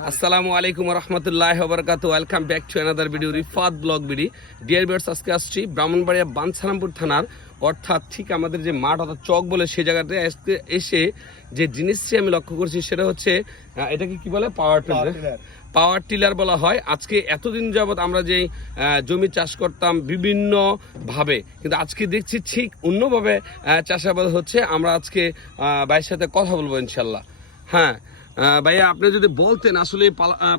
আসসালামু আলাইকুম রহমতুল্লাহ বরকাত welcome back to another video Rifat blog BD dear viewers আজকে আসছি ব্রাহ্মণবাড়িয়া বানসারামপুর থানার অর্থাৎ ঠিক আমাদের যে মাঠ অর্থাৎ চক বলে সেই জায়গাতে আজকে এসে যে জিনিসটি আমি লক্ষ্য করছি সেটা হচ্ছে এটাকে কি বলে? পাওয়ার টিলার পাওয়ার টিলার বলা হয়। আজকে এতদিন যাবত আমরা যে জমি চাষ করতাম বিভিন্ন ভাবে কিন্তু আজকে দেখছি ঠিক অন্যভাবে চাষাবাদ হচ্ছে। আমরা আজকে আহ, ভাইয়ের সাথে কথা বলব ইনশাল্লাহ। হ্যাঁ ভাইয়া আপনি যদি বলতেন আসলে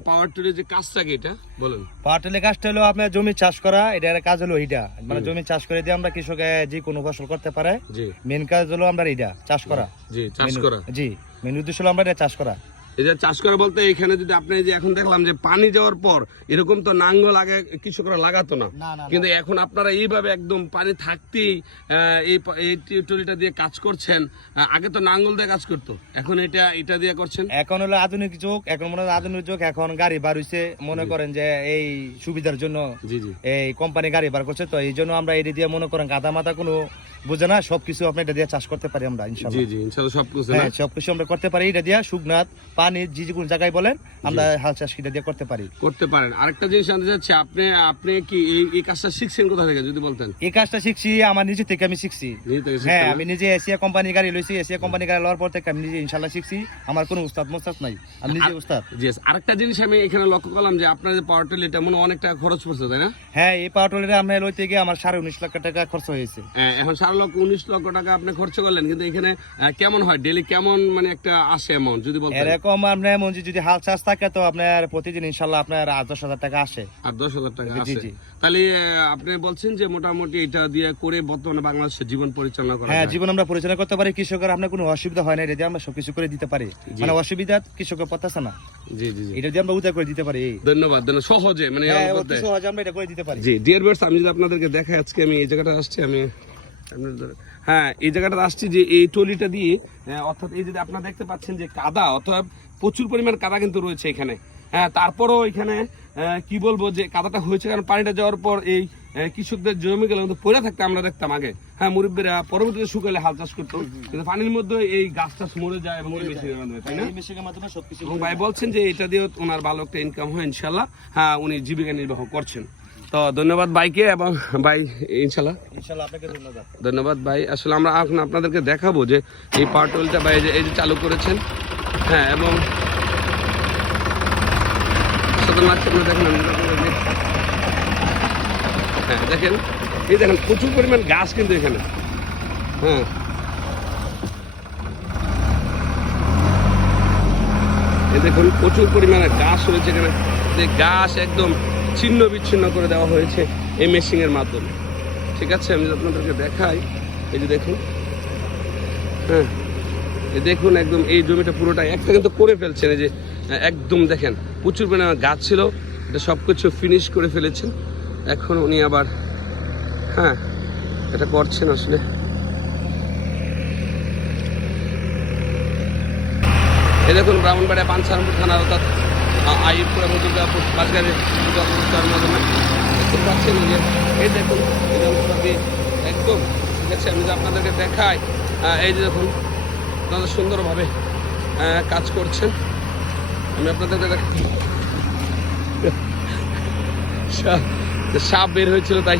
পাওয়ার টিলের যে কাজটা কি এটা বলেন। পাটেলের কাজটা হলো আপনার জমি চাষ করা এটার কাজ হলো এইটা। মানে জমি চাষ করে দিয়ে আমরা কৃষকে যে কোনো ফসল করতে পারে মেন কাজ হলো আমরা এইটা চাষ করা। জি চাষ করা। জি মেন উদ্দেশ্য হলো আমরা এটা চাষ করা। এই যে চাষ করা বলতে এখানে যদি আপনি যে এখন দেখলাম যে পানি যাওয়ার পর এরকম তো নাঙ্গল আগে কৃষকরা লাগাতো না। কিন্তু এখন আপনারা এইভাবে একদম পানি থাকতেই এই টলিটা দিয়ে কাজ করছেন। আগে তো নাঙ্গল দিয়ে কাজ করতো। এখন এটা এটা দিয়ে করছেন? এখন হলো আধুনিক যুগ এখন মনে হয় আধুনিক যুগ এখন গাড়ি বার হইছে। মনে করেন যে এই সুবিধার জন্য জি জি। এই কোম্পানি গাড়ি বার করছে। তো এই জন্য আমরা এটা দিয়ে মনে করেন গাদা মাথা কোনো বুঝে না সবকিছু আপনি এটা দিয়ে চাষ করতে পারি আমরা ইনশাল্লাহ। জি ইনশাল্লাহ সব কিছু হ্যাঁ সবকিছু আমরা করতে পারি। এটা দিয়ে শুকনাথ পানি যে কোনো জায়গায় বলেন আমরা হাল চাষ এটা দিয়ে করতে পারি। করতে পারেন। আরেকটা জিনিস জানতে চাচ্ছি আপনি আপনি কি এই এই কাজটা শিখছেন কোথা থেকে যদি বলতেন? এই কাজটা শিখছি আমার নিজে থেকে আমি শিখছি। হ্যাঁ আমি নিজে এশিয়া কোম্পানি গাড়ি লইছি এশিয়া কোম্পানি গাড়ি লওয়ার পর থেকে আমি নিজে ইনশাল্লাহ শিখছি। আমার কোনো উস্তাদ মুস্তাদ নাই আমি নিজে উস্তাদ। Yes, আরেকটা জিনিস আমি এখানে লক্ষ্য করলাম যে আপনার যে পাওয়ার টিল এটা মনে অনেক টাকা খরচ পড়ছে তাই না? হ্যাঁ এই পাওয়ার আমরা লইতে গিয়ে আমার সাড়ে উনিশ লক্ষ টাকা খরচ হয়েছে। আহ, এখন সাত লক্ষ উনিশ লক্ষ টাকা আপনি খরচ করলেন কিন্তু এখানে কেমন হয়? ডেলি কেমন মানে একটা আসে অ্যামাউন্ট যদি বলতেন? এরকম আপনার যদি হাল চাষ থাকে তো আপনার প্রতিদিন ইনশাল্লাহ আপনার আট দশ হাজার টাকা আসে। আর দশ হাজার টাকা জি, জি। তাহলে আপনি বলছেন যে মোটামুটি এটা দিয়ে করে বর্তমানে বাংলাদেশের জীবন পরিচালনা করা হ্যাঁ জীবন আমরা পরিচালনা করতে পারি। কৃষকের আপনার কোনো অসুবিধা হয় না এটা দিয়ে আমরা সবকিছু করে দিতে পারি। মানে অসুবিধা কৃষকের না। জি জি জি। এটা দিয়ে আমরা উদয় করে দিতে পারি। এই ধন্যবাদ ধন্যবাদ। সহজে মানে হ্যাঁ। সহজে আমরা এটা করে দিতে পারি। জি ডিয়ার বার্ডস আমি যদি আপনাদেরকে দেখাই আজকে আমি এই জায়গাটা আসছি আমি হ্যাঁ এই জায়গাটা আসছি যে এই টলিটা দিয়ে অর্থাৎ এই যদি আপনারা দেখতে পাচ্ছেন যে কাদা অথবা প্রচুর পরিমাণ কাদা কিন্তু রয়েছে এখানে। হ্যাঁ তারপরও এখানে কি বলব যে কাদাটা হয়েছে কারণ পানিটা যাওয়ার পর এই কৃষকদের জমি গেলে কিন্তু পড়ে থাকতে আমরা দেখতাম আগে। হ্যাঁ মুরব্বীরা পরবর্তীতে শুকালে হাল চাষ করতো। কিন্তু পানির মধ্যে এই গাছ টাছ মরে যায় এবং ভাই বলছেন যে এটা দিয়ে ওনার ভালো একটা ইনকাম হয় ইনশাল্লাহ হ্যাঁ উনি জীবিকা নির্বাহ করছেন। তো ধন্যবাদ ভাইকে এবং ভাই ইনশাল্লাহ। ধন্যবাদ। ধন্যবাদ ভাই। আসলে আমরা এখন আপনাদেরকে দেখাবো যে এই পার্টওয়েলটা ভাই এই যে- চালু করেছেন। হ্যাঁ এবং লাগছে আপনারা দেখেন হ্যাঁ দেখেন এই দেখেন প্রচুর পরিমাণ গাছ কিন্তু এখানে। হ্যাঁ। এই দেখুন প্রচুর পরিমাণে গাছ রয়েছে এখানে। যে গাছ একদম ছিন্ন বিচ্ছিন্ন করে দেওয়া হয়েছে এই মেশিনের মাধ্যমে। ঠিক আছে, আমি আপনাদেরকে দেখাই। এই যে দেখুন। হ্যাঁ দেখুন একদম এই জমিটা পুরোটা একটা কিন্তু করে ফেলছেন, এই যে, একদম দেখেন, প্রচুর পরিমাণে গাছ ছিল, এটা সব কিছু ফিনিশ করে ফেলেছেন। এখন উনি আবার হ্যাঁ এটা করছেন আসলে। এই দেখুন, ব্রাহ্মণবাড়িয়া পানসারামপুর থানার অর্থাৎ আইপুর এবং দুর্গাপুর বাসগাড়ি দুর্গাপুর মাধ্যমে দেখতে পাচ্ছেন যে, এই দেখুন একদম, ঠিক আছে, আমি যদি আপনাদেরকে দেখাই এই যে দেখুন আপনারা সুন্দরভাবে কাজ করছেন। আমি আপনাদেরকে দেখ সাপ বের হয়েছিল তাই।